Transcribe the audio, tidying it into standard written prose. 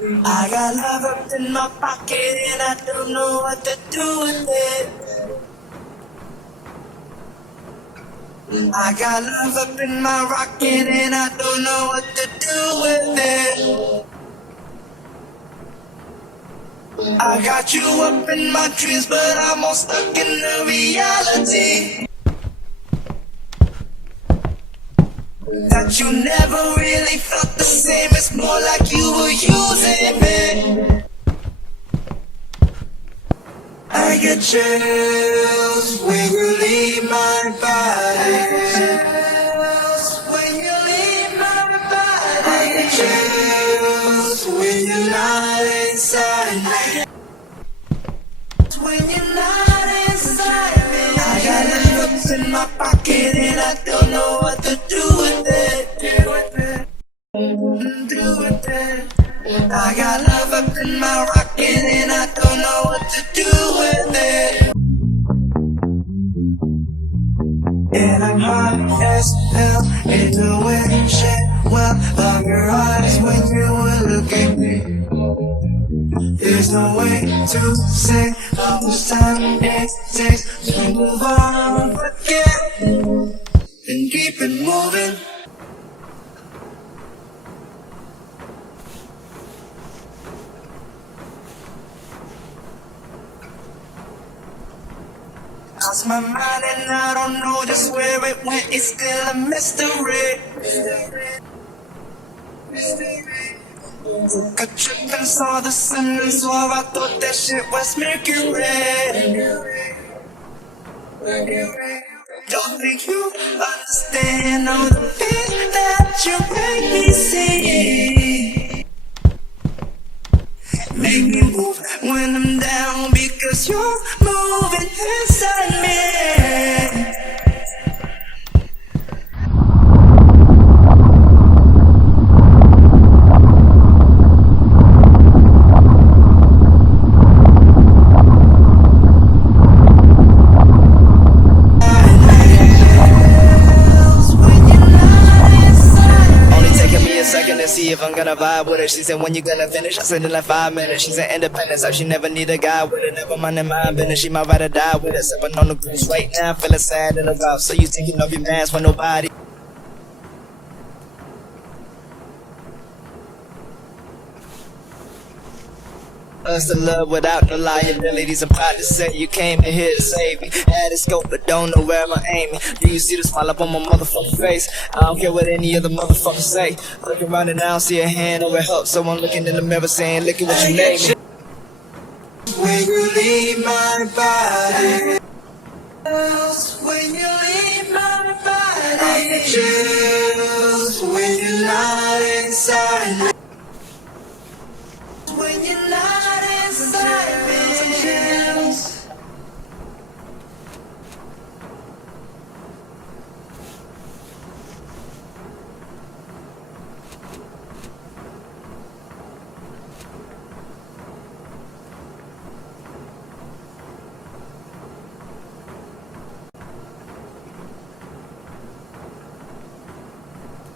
I got love up in my pocket and I don't know what to do with it. I got love up in my rocket and I don't know what to do with it. I got you up in my dreams, but I'm all stuck in the reality that you never really felt the same. It's more like you were using me. I get chills when you leave my body. Chills when you leave my body. I get chills when you're not inside me. When you're not inside me. I got love in my pocket and I don't know what to do with it. Do with it. Do with it. I got love up in my rocket and I don't know what to do with it. And I'm hot as hell in the windshield well of your eyes when you would look at me. There's no way to say how much time it takes to move on, forget, and keep it moving. Lost my mind and I don't know just where it went. It's still a mystery. Took a trip and saw the sun and swore I thought that shit was Mercury. Don't think you understand all the pain that you make me see. Make me move when I'm down because you're moving inside me. Second to see if I'm gonna vibe with her. She said, when you gonna finish? I said, in like 5 minutes. She said, independence, how she never need a guy with her. Never mind in my business, she might ride or die with her. Sipping on the goose right now, feeling sad in the vibe. So you taking off your mask for nobody. Us to love without no liabilities. I'm proud to say you came in here to save me. Had a scope but don't know where I'm aiming. Do you see the smile up on my motherfucking face? I don't care what any other motherfucker say. Looking around and I don't see a hand or a help. Someone looking in the mirror saying, look at what you made me. When you leave my body. When you leave my body. I get chills when you're not inside me.